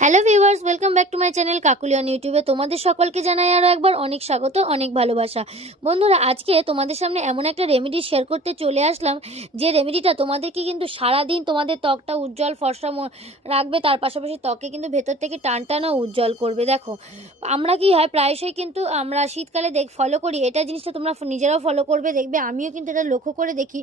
Hello viewers, welcome back to my channel কাকুলিয়ান ইউটিউবে তোমাদের সকলকে জানাই আরও একবার অনেক স্বাগত, অনেক ভালোবাসা। বন্ধুরা, আজকে তোমাদের সামনে এমন একটা রেমেডি শেয়ার করতে চলে আসলাম যে রেমেডিটা তোমাদেরকে কিন্তু সারাদিন তোমাদের ত্বকটা উজ্জ্বল ফর্সা রাখবে, তার পাশাপাশি ত্বকে কিন্তু ভেতর থেকে টান টানও উজ্জ্বল করবে। দেখো, আমরা কি হয় প্রায়শই কিন্তু আমরা শীতকালে ফলো করি, এটা জিনিসটা তোমরা নিজেরাও ফলো করবে, দেখবে আমিও কিন্তু এটা লক্ষ্য করে দেখি।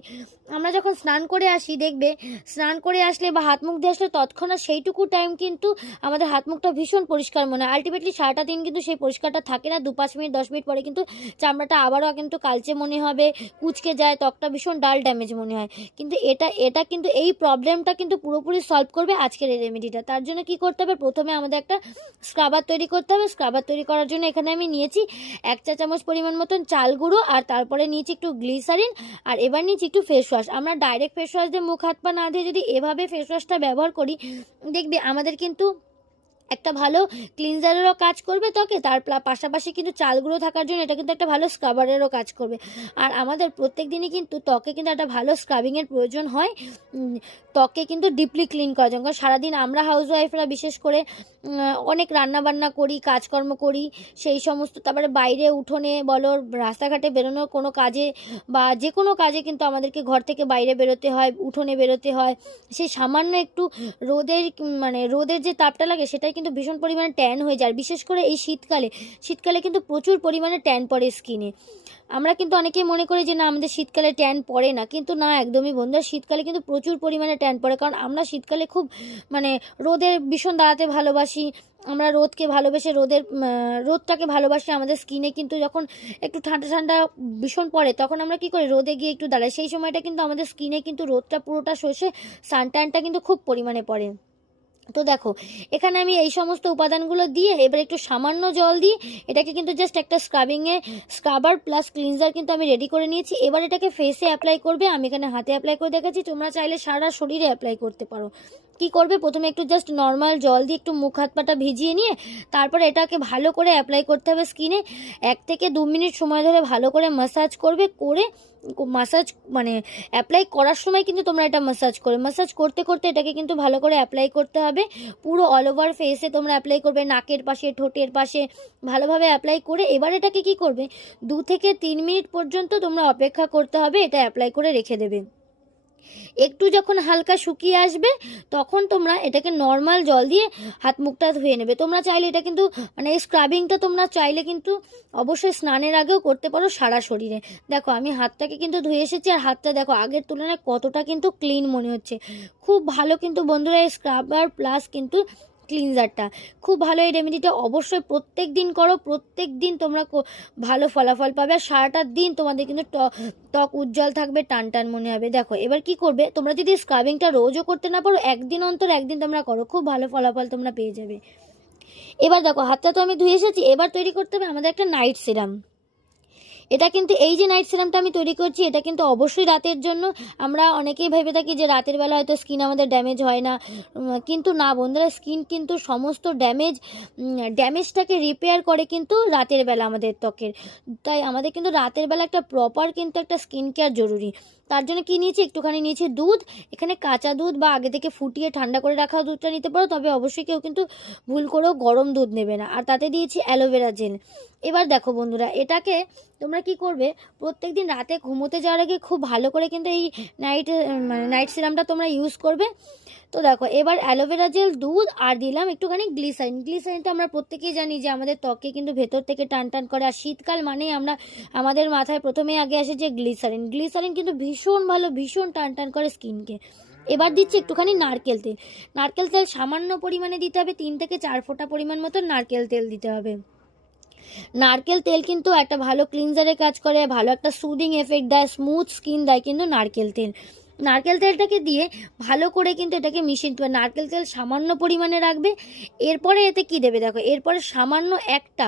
আমরা যখন স্নান করে আসি, দেখবে স্নান করে আসলে বা হাত মুখ দিয়ে আসলে তৎক্ষণাৎ সেইটুকু টাইম কিন্তু আমাদের হাত মুখটা ভীষণ পরিষ্কার মনে হয়। আলটিমেটলি সারাটা দিন কিন্তু সেই পরিষ্কারটা থাকে না, 2-5 মিনিট 10 মিনিট পরে কিন্তু চামড়াটা আবারও কিন্তু কালচে মনে হবে, কুচকে যায়, ত্বকটা ভীষণ ডাল ড্যামেজ মনে হয়। কিন্তু এটা কিন্তু এই প্রবলেমটা কিন্তু পুরোপুরি সলভ করবে আজকের এই রেমেডিটা। তার জন্য কি করতে হবে, প্রথমে আমাদের একটা স্ক্রাবার তৈরি করতে হবে। স্ক্রাবার তৈরি করার জন্য এখানে আমি নিয়েছি 1 চা চামচ পরিমাণ মতন চাল গুঁড়ো, আর তারপরে নিয়েছি একটু গ্লিসারিন, আর এবার নিয়েছি একটু ফেস ওয়াশ। আমরা ডাইরেক্ট ফেস ওয়াশ দিয়ে মুখ হাত পা না দিয়ে যদি এভাবে ফেস ওয়াশটা ব্যবহার করি, দেখবে আমাদের কিন্তু একটা ভালো ক্লিনজারেরও কাজ করবে ত্বকে, তার পাশাপাশি কিন্তু চালগুলো থাকার জন্য এটা কিন্তু একটা ভালো স্ক্রাবারেরও কাজ করবে। আর আমাদের প্রত্যেক দিনই কিন্তু ত্বকে কিন্তু একটা ভালো স্ক্রাবিংয়ের প্রয়োজন হয়, ত্বকে কিন্তু ডিপলি ক্লিন করার জন্য। কারণ সারাদিন আমরা হাউসওয়াইফরা বিশেষ করে অনেক রান্নাবান্না করি, কাজকর্ম করি, সেই সমস্ত, তারপরে বাইরে উঠোনে বলো, রাস্তাঘাটে বেরোনো কোনো কাজে বা যে কোনো কাজে কিন্তু আমাদেরকে ঘর থেকে বাইরে বেরোতে হয়, উঠোনে বেরোতে হয়। সেই সামান্য একটু রোদের যে তাপটা লাগে সেটাই কিন্তু ভীষণ পরিমাণে ট্যান হয়ে যায়। বিশেষ করে এই শীতকালে কিন্তু প্রচুর পরিমাণে ট্যান পড়ে স্কিনে। আমরা কিন্তু অনেকেই মনে করি যে না, আমাদের শীতকালে ট্যান পড়ে না, কিন্তু না, একদমই বন্ধুরা, শীতকালে কিন্তু প্রচুর পরিমাণে ট্যান পড়ে। কারণ আমরা শীতকালে খুব রোদের ভীষণ দাঁড়াতে ভালোবাসি, আমরা রোদকে ভালোবেসে রোদটাকে ভালোবাসি। আমাদের স্কিনে কিন্তু যখন একটু ঠান্ডা ঠান্ডা ভীষণ পড়ে, তখন আমরা কি করি, রোদে গিয়ে একটু দাঁড়াই। সেই সময়টা কিন্তু আমাদের স্কিনে কিন্তু রোদটা পুরোটা শোষে, সানট্যানটা কিন্তু খুব পরিমাণে পড়ে। তো দেখো, এখানে আমি এই সমস্ত উপাদানগুলো দিয়ে এবার একটু সামান্য জল দিয়ে এটাকে কিন্তু জাস্ট একটা স্ক্রাবার প্লাস ক্লিনজার কিন্তু আমি রেডি করে নিয়েছি। এবার এটাকে ফেসে অ্যাপ্লাই করবে। আমি এখানে হাতে অ্যাপ্লাই করে দেখাচ্ছি, তোমরা চাইলে সারা শরীরে অ্যাপ্লাই করতে পারো। কি করবে, প্রথমে একটু জাস্ট নর্মাল জল দিয়ে একটু মুখ হাত পাটা ভিজিয়ে নিয়ে তারপরে এটাকে ভালো করে অ্যাপ্লাই করতে হবে স্কিনে। 1 থেকে 2 মিনিট সময় ধরে ভালো করে ম্যাসাজ করবে। করে অ্যাপ্লাই করার সময় কিন্তু তোমরা এটা মাসাজ করতে করতে এটাকে কিন্তু ভালো করে অ্যাপ্লাই করতে হবে। পুরো অল ওভার ফেসে তোমরা অ্যাপ্লাই করবে, নাকের পাশে, ঠোঁটের পাশে ভালোভাবে অ্যাপ্লাই করে এবার এটাকে কি করবে, 2 থেকে 3 মিনিট পর্যন্ত তোমরা অপেক্ষা করতে হবে। এটা অ্যাপ্লাই করে রেখে দেবে। একটু যখন হালকা শুকিয়ে আসবে তখন তোমরা এটাকে নর্মাল জল দিয়ে হাত মুখটা ধুয়ে নেবে। তোমরা চাইলে এটা কিন্তু এই স্ক্রাবিংটা তোমরা চাইলে কিন্তু অবশ্যই স্নানের আগেও করতে পারো সারা শরীরে। দেখো, আমি হাতটাকে কিন্তু ধুয়ে এসেছি, আর হাতটা দেখো আগের তুলনায় কতটা কিন্তু ক্লিন মনে হচ্ছে। খুব ভালো কিন্তু বন্ধুরা, এই স্ক্রাবার প্লাস কিন্তু ক্লিনজারটা খুব ভালো। এই রেমেডিটা অবশ্যই প্রত্যেক দিন করো, প্রত্যেক দিন তোমরা ভালো ফলাফল পাবে, আর সারাটা দিন তোমাদের কিন্তু ত্বক উজ্জ্বল থাকবে, টান টান মনে হবে। দেখো, এবার কি করবে, তোমরা যদি স্ক্রাবিংটা রোজও করতে না পারো, একদিন অন্তর একদিন তোমরা করো, খুব ভালো ফলাফল তোমরা পেয়ে যাবে। এবার দেখো, হাতটা তো আমি ধুয়ে এসেছি, এবার তৈরি করতে হবে আমাদের একটা নাইট সিরাম। এটা কিন্তু এই যে নাইট সিরামটা আমি তৈরি করছি, এটা কিন্তু অবশ্যই রাতের জন্য। আমরা অনেকেই ভেবে থাকি যে রাতের বেলা হয়তো স্কিন আমাদের ড্যামেজ হয় না, কিন্তু না বন্ধুরা, স্কিন কিন্তু সমস্ত ড্যামেজটাকে রিপেয়ার করে কিন্তু রাতের বেলা আমাদের ত্বকের। তাই আমাদের কিন্তু রাতের বেলা একটা প্রপার কিন্তু একটা স্কিন কেয়ার জরুরি। তার জন্য কি নিয়েছি, একটুখানি নিয়েছি দুধ। এখানে কাঁচা দুধ বা আগে থেকে ফুটিয়ে ঠান্ডা করে রাখা দুধটা নিতে পারো, তবে অবশ্যই কেউ কিন্তু ভুল করেও গরম দুধ নেবে না। আর তাতে দিয়েছি অ্যালোভেরা জেল। এবার দেখো বন্ধুরা, এটাকে তোমরা কি করবে, প্রত্যেক দিন রাতে ঘুমোতে যাওয়ার আগে খুব ভালো করে কিন্তু এই নাইট সিরামটা তোমরা ইউজ করবে। তো দেখো, এবার অ্যালোভেরা জেল, দুধ, আর দিলাম একটুখানি গ্লিসারিনটা আমরা প্রত্যেকেই জানি যে আমাদের ত্বকে কিন্তু ভেতর থেকে টান টান করে। আর শীতকাল মানেই আমাদের মাথায় প্রথমে আগে আসে যে গ্লিসারিন কিন্তু ভীষণ ভালো, ভীষণ টান টান করে স্কিনকে। এবার দিচ্ছি একটুখানি নারকেল তেল সামান্য পরিমাণে দিতে হবে, 3 থেকে 4 ফোঁটা পরিমাণ মতো নারকেল তেল দিতে হবে। নারকেল তেল কিন্তু একটা ভালো ক্লিনজারের কাজ করে, ভালো একটা সুদিং এফেক্ট দেয়, স্মুথ স্কিন দেয় কিন্তু নারকেল তেলটাকে দিয়ে ভালো করে কিন্তু এটাকে মিশিয়ে নিতে হবে। নারকেল তেল সামান্য পরিমাণে রাখবে। এরপরে এতে কি দেবে, দেখো, এরপরে সামান্য একটা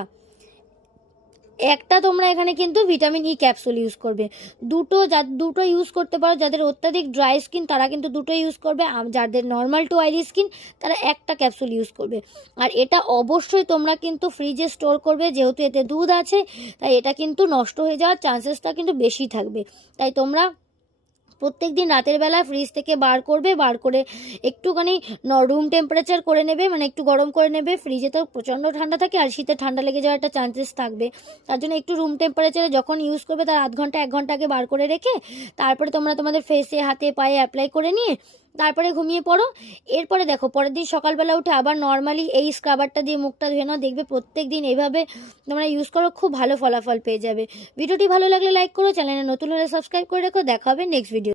তোমরা এখানে কিন্তু ভিটামিন ই ক্যাপসুল ইউজ করবে। দুটো ইউজ করতে পারো। যাদের অত্যাধিক ড্রাই স্কিন তারা কিন্তু দুটো ইউজ করবে, যাদের নর্মাল টু অয়েলি স্কিন তারা একটা ক্যাপসুল ইউজ করবে। আর এটা অবশ্যই তোমরা কিন্তু ফ্রিজে স্টোর করবে, যেহেতু এতে দুধ আছে, তাই এটা কিন্তু নষ্ট হয়ে যাওয়ার চান্সেসটা কিন্তু বেশি থাকবে। তাই তোমরা প্রত্যেক দিন রাতের বেলা ফ্রিজ থেকে বার করবে, বার করে একটুখানি রুম টেম্পারেচার করে নেবে, মানে একটু গরম করে নেবে। ফ্রিজে তো প্রচণ্ড ঠান্ডা থাকে আর শীতে ঠান্ডা লেগে যাওয়ার একটা চান্সেস থাকবে, তার জন্য একটু রুম টেম্পারেচারে যখন ইউজ করবে তার আধ ঘন্টা 1 ঘন্টা আগে বার করে রেখে তারপরে তোমরা তোমাদের ফেসে হাতে পায়ে অ্যাপ্লাই করে নিয়ে তারপরে ঘুমিয়ে পড়ো। এরপরে দেখো পরের দিন সকালবেলা উঠে আবার নর্মালি এই স্ক্রাবারটা দিয়ে মুখটা ধুয়ে নাও, দেখবে প্রত্যেক দিন এইভাবে তোমরা ইউজ করো, খুব ভালো ফলাফল পেয়ে যাবে। ভিডিওটি ভালো লাগলে লাইক করো, চ্যানেলে নতুন হলে সাবস্ক্রাইব করে রেখো। দেখা হবে নেক্সট ভিডিও।